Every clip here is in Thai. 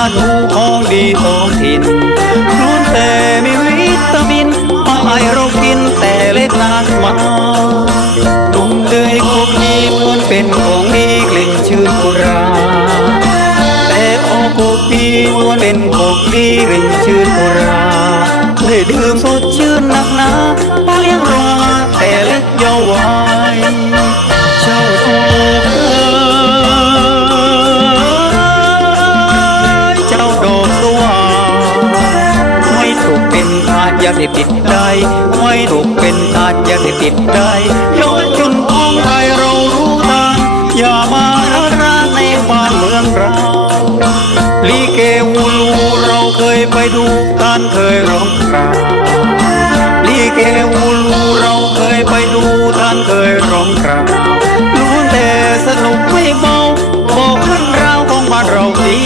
าหูของดีท้องถิ่นรุ่นแต่มีวิตามินมาไอเรากินแต่เล็ดนานมานุ่มเดือยของดีมันเป็นของดีกลิ่นชื่นโบราแต่ของโกปีมันเป็นของดีกลิ่นชื่นโบราณได้ดื่มสดชื่นนักหนาปากยังรอแต่เล็กเยาว์ไว ยาเสพติดได้ไม่ถูกเป็นทาสยาเสพติดได้ย้อนจนพ้องไทยเรารู้ทางอย่ามาระรานในบ้านเมืองเราลีเกวูลูเราเคยไปดูท่านเคยร้องคราลีเกวูลูเราเคยไปดูท่านเคยร้องคราวล้วนแต่สนุกไม่เมาบอกเรื่องราวของบ้านเราดี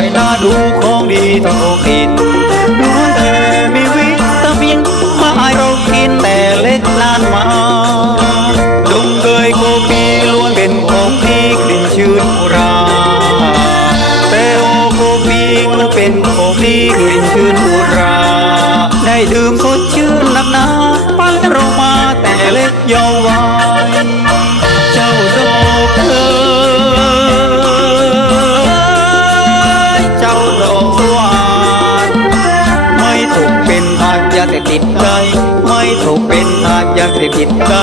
อร่อยน่าดูของดีต้องกินนล้วนแต่มีวิตามินมาให้เรากินแต่เล็กนานมาดงเกยโกปีล้วนเป็นของดีกลิ่นชื่นโบราแต่โอโกปีมันเป็นของดีกลิ่นชื่น ไม่ผิดใจ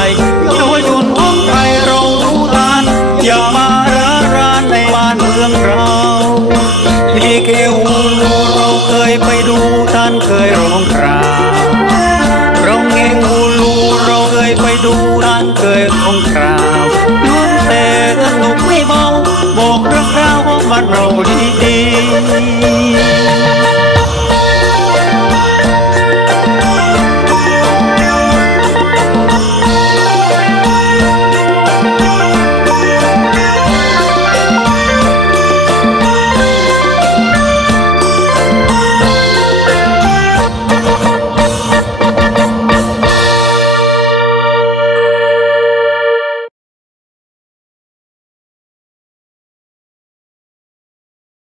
ยาวชนของไทยเรารู้ทาน อย่ามาร้ารานในบ้านเมืองเราดีเกฮูโลเราเคยไปดูท่านเคยร้องคราเราเงฮูลูเราเคยไปดูท่านเคยร้องคราล้วนแต่สนุกไม่เบาบอกรักเราของมันเราดี